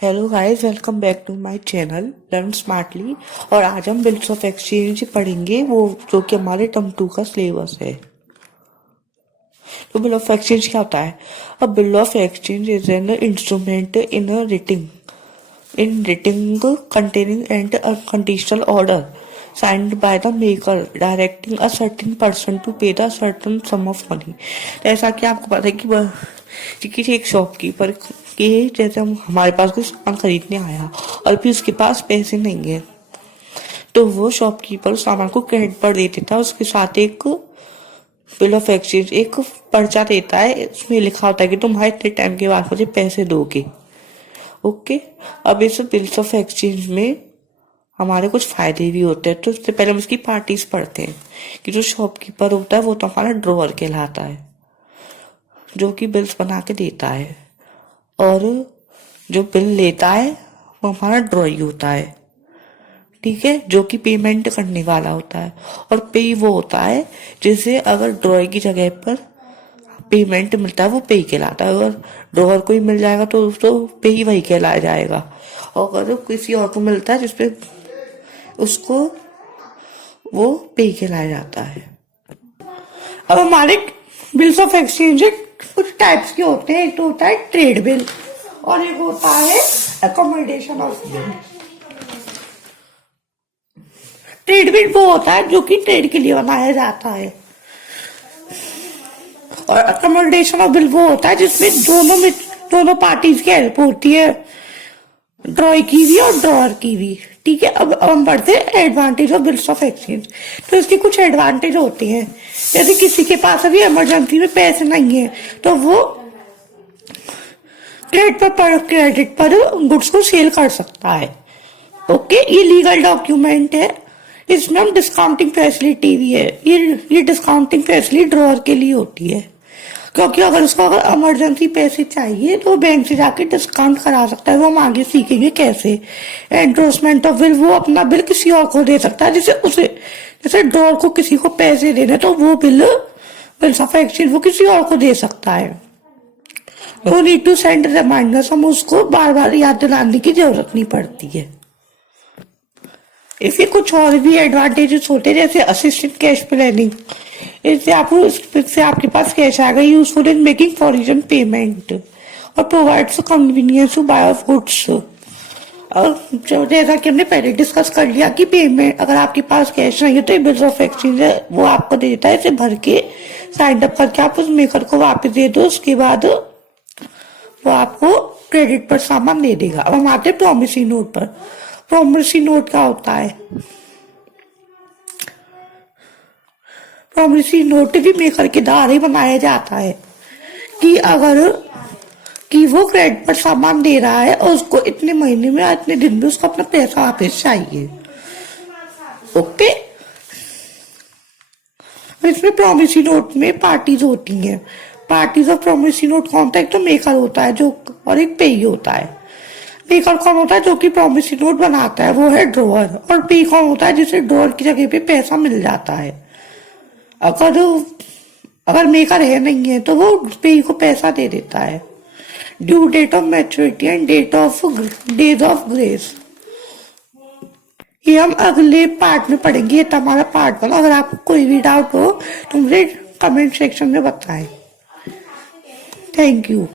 Hello guys, welcome back to my channel learn smartly. और आज हम बिल्स ऑफ एक्सचेंज पढ़ेंगे, वो जो कि हमारे टर्म 2 का सिलेबस है। तो बिल ऑफ एक्सचेंज क्या होता है? अ bill of exchange is an instrument in written containing and a conditional order signed by the maker directing a certain person to pay the certain sum of money। ऐसा कि आपको पता है कि किसी एक शॉपकीपर के जैसे हम हमारे पास कोई सामान खरीदने आया और फिर उसके पास पैसे नहीं है, तो वो शॉपकीपर उस सामान को क्रेडिट पर दे देता है। उसके साथ एक बिल ऑफ एक्सचेंज, एक पर्चा देता है, उसमें लिखा होता है कि तुम इतने टाइम के बाद मुझे पैसे दोगे। ओके, अब इस बिल्स ऑफ एक्सचेंज में हमारे कुछ फायदे भी होते हैं। तो उससे पहले हम इसकी पार्टीज पढ़ते हैं कि जो शॉपकीपर होता है वो तो हमारा ड्रॉवर कहलाता है, जो कि बिल्स बना के देता है, और जो बिल लेता है वो हमारा ड्रॉई होता है, ठीक है, जो कि पेमेंट करने वाला होता है। और पे वो होता है जिसे अगर ड्रॉई की जगह पर पेमेंट मिलता है वो पे कहलाता है। अगर ड्रॉवर को ही मिल जाएगा तो पे ही वही कहलाया जाएगा, और अगर किसी और को मिलता है जिसपे उसको वो पे कहलाया जाता है। अब हमारे बिल्स ऑफ एक्सचेंज कुछ टाइप्स के होते हैं। एक तो होता है ट्रेड बिल और एक होता है accommodation of bill. Trade bill वो होता है जो कि ट्रेड के लिए बनाया जाता है, और अकोमोडेशन ऑफ बिल वो होता है जिसमें दोनों पार्टीज की हेल्प होती है, ड्रॉई की भी और ड्रॉअर की भी, ठीक है। अब हम पढ़ते हैं advantage of bills of exchange. तो इसके कुछ एडवांटेज होते हैं, जैसे किसी के पास अभी इमरजेंसी में पैसे नहीं है तो वो क्रेडिट पर गुड्स को सेल कर सकता है। ओके, ये लीगल डॉक्यूमेंट है, इसमें हम डिस्काउंटिंग फैसिलिटी भी है। ये डिस्काउंटिंग फैसिलिटी ड्रॉअर के लिए होती है, क्योंकि अगर उसको अगर इमरजेंसी पैसे चाहिए तो बैंक से जाके डिस्काउंट करा सकता है। वो हम आगे सीखेंगे कैसे। एंडोर्समेंट ऑफ बिल, वो अपना बिल किसी और को दे सकता है, जैसे ड्रॉअर को किसी को पैसे देने तो वो बिल्स ऑफ एक्सचेंज वो किसी और को दे सकता है। No need to send reminders, हम उसको बार बार याद दिलाने की जरूरत नहीं पड़ती है। इसके कुछ और भी एडवांटेजेस होते हैं, जैसे असिस्टेंट कैश प्लानिंग। इससे आपके पास कैश आएगा, useful in making foreign payment, और provides convenience to buy of goods. और जैसा कि हमने पहले डिस्कस कर लिया कि पेमेंट अगर आपके पास कैश नहीं है तो बिल्स ऑफ एक्सचेंज है वो आपको दे देता है। इसे भर के साइन अप करके आप उस मेकर को वापस दे दो, उसके बाद वो आपको क्रेडिट पर सामान दे देगा। अब हम आते हैं प्रॉमिसरी नोट पर। प्रॉमिसरी नोट क्या होता है? प्रॉमिसरी नोट भी मेकर के द्वारा ही बनाया जाता है कि वो क्रेडिट पर सामान दे रहा है और उसको इतने महीने में इतने दिन में उसको अपना पैसा वापस चाहिए। ओके, इसमें प्रॉमिसरी नोट में पार्टीज होती हैं। पार्टीज ऑफ प्रॉमिसरी नोट कौन होता है? एक तो मेकर होता है जो, और एक पेई होता है। मेकर कौन होता है? जो कि प्रॉमिसरी नोट बनाता है, वो है ड्रॉअर। और पेई कौन होता है? जिसे ड्रॉअर की जगह पे पैसा मिल जाता है। अगर मेकर है नहीं है तो वो पेई को पैसा दे देता है। Due date of maturity and days of grace, ये हम अगले पार्ट में पढ़ेंगे। ये हमारा पार्ट 1। अगर आपको कोई भी डाउट हो तो मुझे कमेंट सेक्शन में बताएं। Thank you.